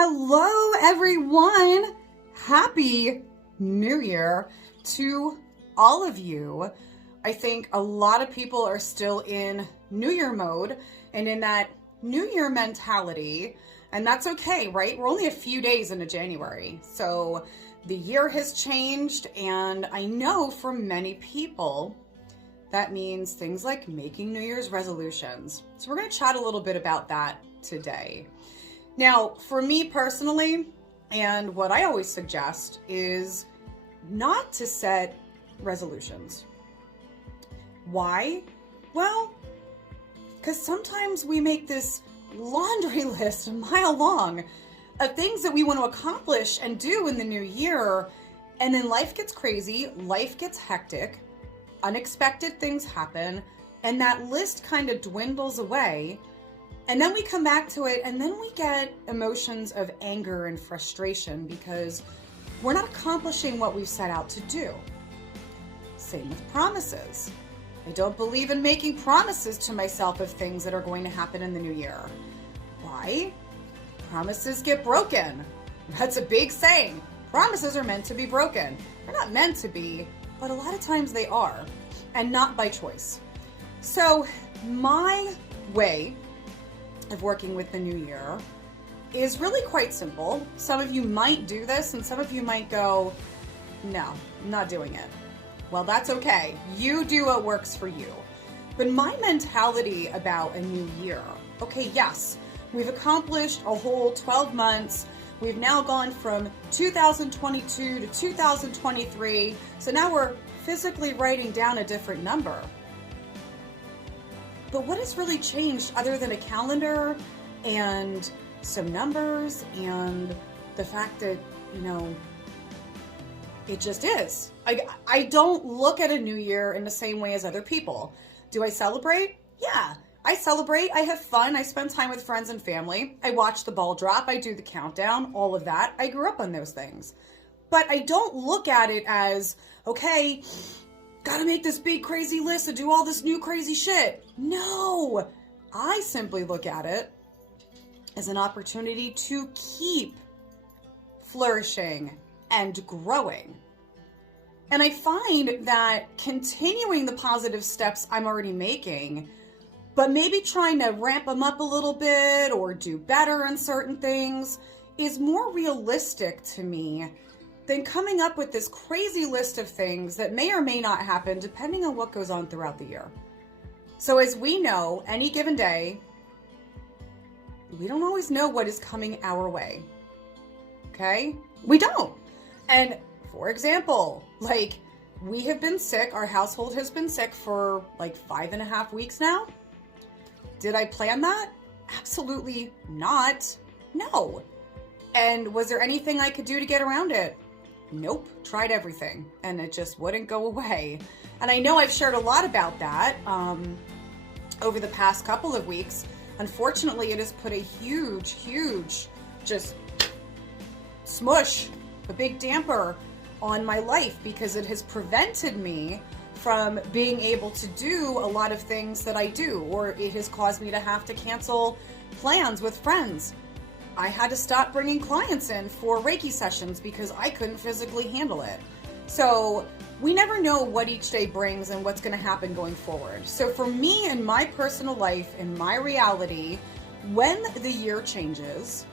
Hello, everyone. Happy New Year to all of you. I think a lot of people are still in New Year mode and in that New Year mentality, and that's okay, right? We're only a few days into January, so the year has changed, and I know for many people that means things like making New Year's resolutions. So we're going to chat a little bit about that today. Now, for me personally, and what I always suggest is not to set resolutions. Why? Well, because sometimes we make this laundry list a mile long of things that we want to accomplish and do in the new year, and then life gets crazy, life gets hectic, unexpected things happen, and that list kind of dwindles away. And then we come back to it, and then we get emotions of anger and frustration because we're not accomplishing what we've set out to do. Same with promises. I don't believe in making promises to myself of things that are going to happen in the new year. Why? Promises get broken. That's a big saying. Promises are meant to be broken. They're not meant to be, but a lot of times they are, and not by choice. So my way of working with the new year is really quite simple. Some of you might do this, and some of you might go, no, I'm not doing it. Well, that's okay. You do what works for you. But my mentality about a new year, okay, yes, we've accomplished a whole 12 months. We've now gone from 2022 to 2023. So now we're physically writing down a different number. But what has really changed other than a calendar and some numbers and the fact that, it just is. I don't look at a new year in the same way as other people. Do I celebrate? Yeah, I celebrate. I have fun. I spend time with friends and family. I watch the ball drop. I do the countdown, all of that. I grew up on those things. But I don't look at it as, okay, gotta make this big crazy list and do all this new crazy shit. No, I simply look at it as an opportunity to keep flourishing and growing. And I find that continuing the positive steps I'm already making, but maybe trying to ramp them up a little bit or do better in certain things is more realistic to me than coming up with this crazy list of things that may or may not happen depending on what goes on throughout the year. So as we know, any given day, we don't always know what is coming our way. Okay? We don't. And for example, we have been sick, our household has been sick for 5.5 weeks now. Did I plan that? Absolutely not. No. And was there anything I could do to get around it? Nope. Tried everything, and it just wouldn't go away. And I know I've shared a lot about that over the past couple of weeks. Unfortunately, it has put a huge just smush, a big damper on my life because it has prevented me from being able to do a lot of things that I do, or it has caused me to have to cancel plans with friends. I had to stop bringing clients in for Reiki sessions because I couldn't physically handle it. So we never know what each day brings and what's going to happen going forward. So for me in my personal life, in my reality, when the year changes,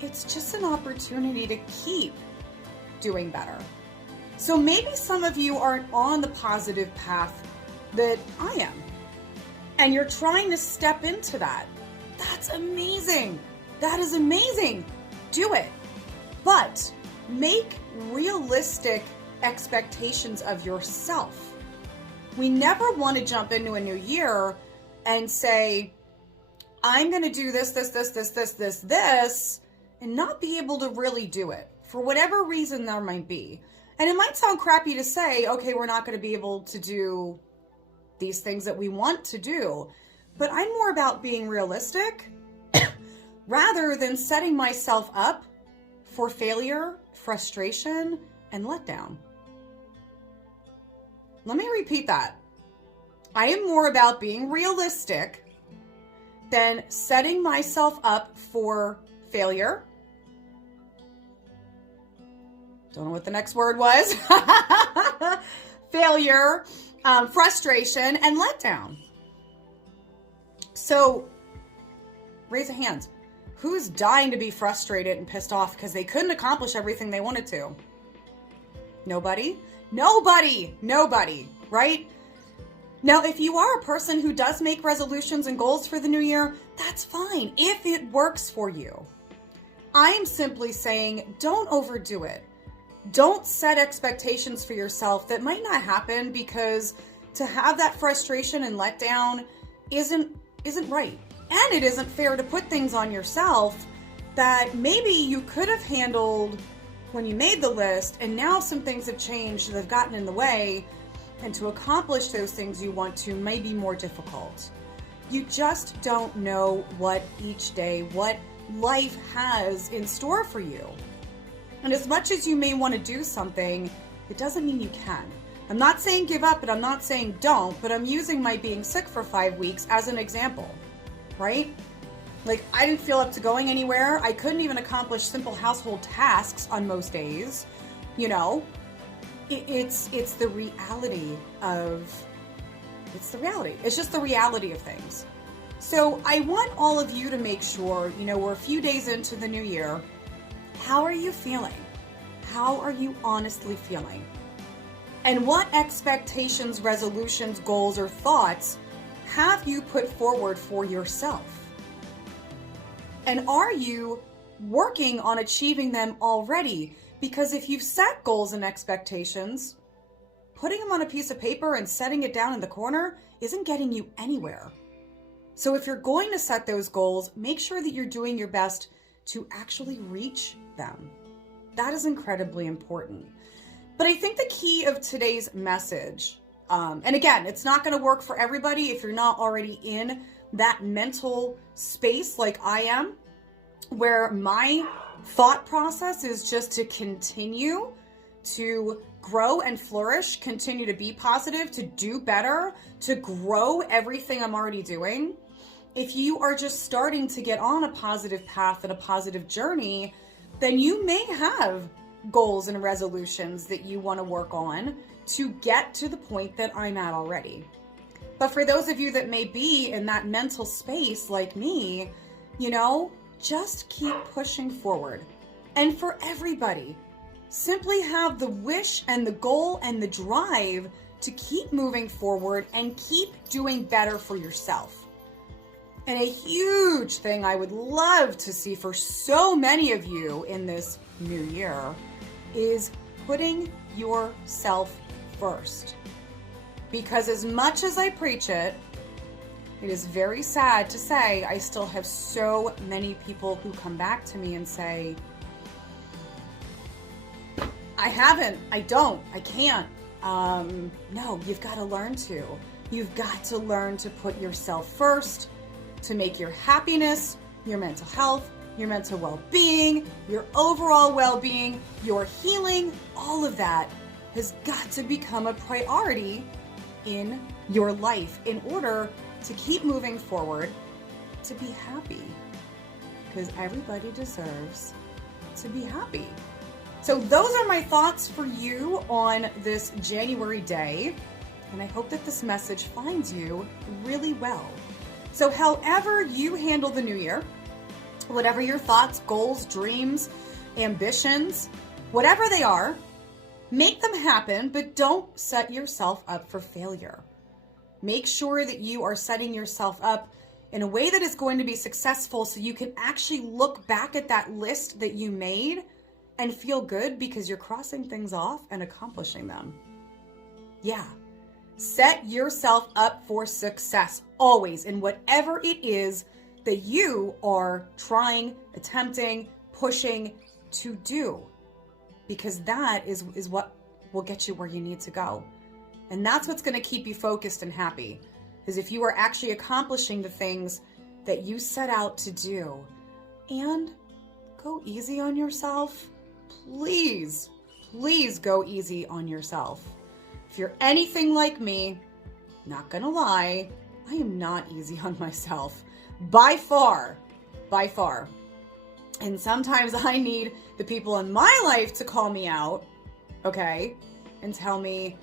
it's just an opportunity to keep doing better. So maybe some of you aren't on the positive path that I am, and you're trying to step into that. That's amazing. That is amazing. Do it. But make realistic expectations of yourself. We never want to jump into a new year and say, I'm going to do this, and not be able to really do it for whatever reason there might be. And it might sound crappy to say, okay, we're not going to be able to do these things that we want to do. But I'm more about being realistic rather than setting myself up for failure, frustration, and letdown. Let me repeat that. I am more about being realistic than setting myself up for failure, don't know what the next word was, failure, frustration, and letdown. So raise a hand. Who's dying to be frustrated and pissed off because they couldn't accomplish everything they wanted to? Nobody? Nobody, right? Now, if you are a person who does make resolutions and goals for the new year, that's fine if it works for you. I'm simply saying don't overdo it. Don't set expectations for yourself that might not happen, because to have that frustration and letdown isn't right. And it isn't fair to put things on yourself that maybe you could have handled when you made the list, and now some things have changed that have gotten in the way, and to accomplish those things you want to may be more difficult. You just don't know what each day, what life has in store for you. And as much as you may want to do something, it doesn't mean you can. I'm not saying give up, and I'm not saying don't, but I'm using my being sick for 5 weeks as an example, right? Like, I didn't feel up to going anywhere. I couldn't even accomplish simple household tasks on most days. You know, it's the reality of, it's just the reality of things. So I want all of you to make sure, we're a few days into the new year. How are you feeling? How are you honestly feeling? And what expectations, resolutions, goals, or thoughts have you put forward for yourself? And are you working on achieving them already? Because if you've set goals and expectations, putting them on a piece of paper and setting it down in the corner isn't getting you anywhere. So if you're going to set those goals, make sure that you're doing your best to actually reach them. That is incredibly important. But I think the key of today's message, and again, it's not going to work for everybody if you're not already in that mental space like I am, where my thought process is just to continue to grow and flourish, continue to be positive, to do better, to grow everything I'm already doing. If you are just starting to get on a positive path and a positive journey, then you may have goals and resolutions that you want to work on to get to the point that I'm at already. But for those of you that may be in that mental space like me, just keep pushing forward. And for everybody, simply have the wish and the goal and the drive to keep moving forward and keep doing better for yourself. And a huge thing I would love to see for so many of you in this new year is putting yourself first. Because as much as I preach it, it is very sad to say I still have so many people who come back to me and say, I haven't, I don't, I can't. No, you've got to learn to. You've got to learn to put yourself first, to make your happiness, your mental health, your mental well-being, your overall well-being, your healing, all of that has got to become a priority in your life in order to keep moving forward, to be happy. Because everybody deserves to be happy. So those are my thoughts for you on this January day. And I hope that this message finds you really well. So however you handle the new year, whatever your thoughts, goals, dreams, ambitions, whatever they are, make them happen, but don't set yourself up for failure. Make sure that you are setting yourself up in a way that is going to be successful so you can actually look back at that list that you made and feel good because you're crossing things off and accomplishing them. Yeah. Set yourself up for success always in whatever it is that you are trying, attempting, pushing to do, because that is what will get you where you need to go. And that's what's going to keep you focused and happy, is if you are actually accomplishing the things that you set out to do. And go easy on yourself. Please go easy on yourself. If you're anything like me, not gonna lie, I am not easy on myself. By far. And sometimes I need the people in my life to call me out, okay? And tell me,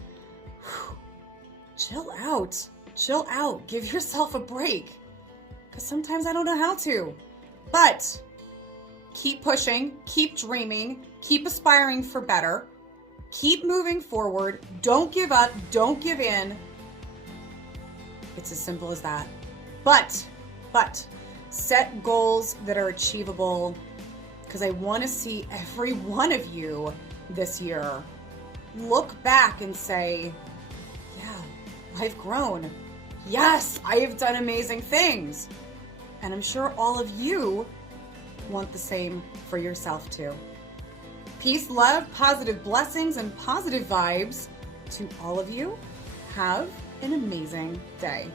chill out, give yourself a break. Because sometimes I don't know how to. But keep pushing, keep dreaming, keep aspiring for better, keep moving forward, don't give up, don't give in. It's as simple as that. But, set goals that are achievable, because I want to see every one of you this year look back and say, yeah, I've grown. Yes, I have done amazing things. And I'm sure all of you want the same for yourself too. Peace, love, positive blessings, and positive vibes to all of you. Have an amazing day.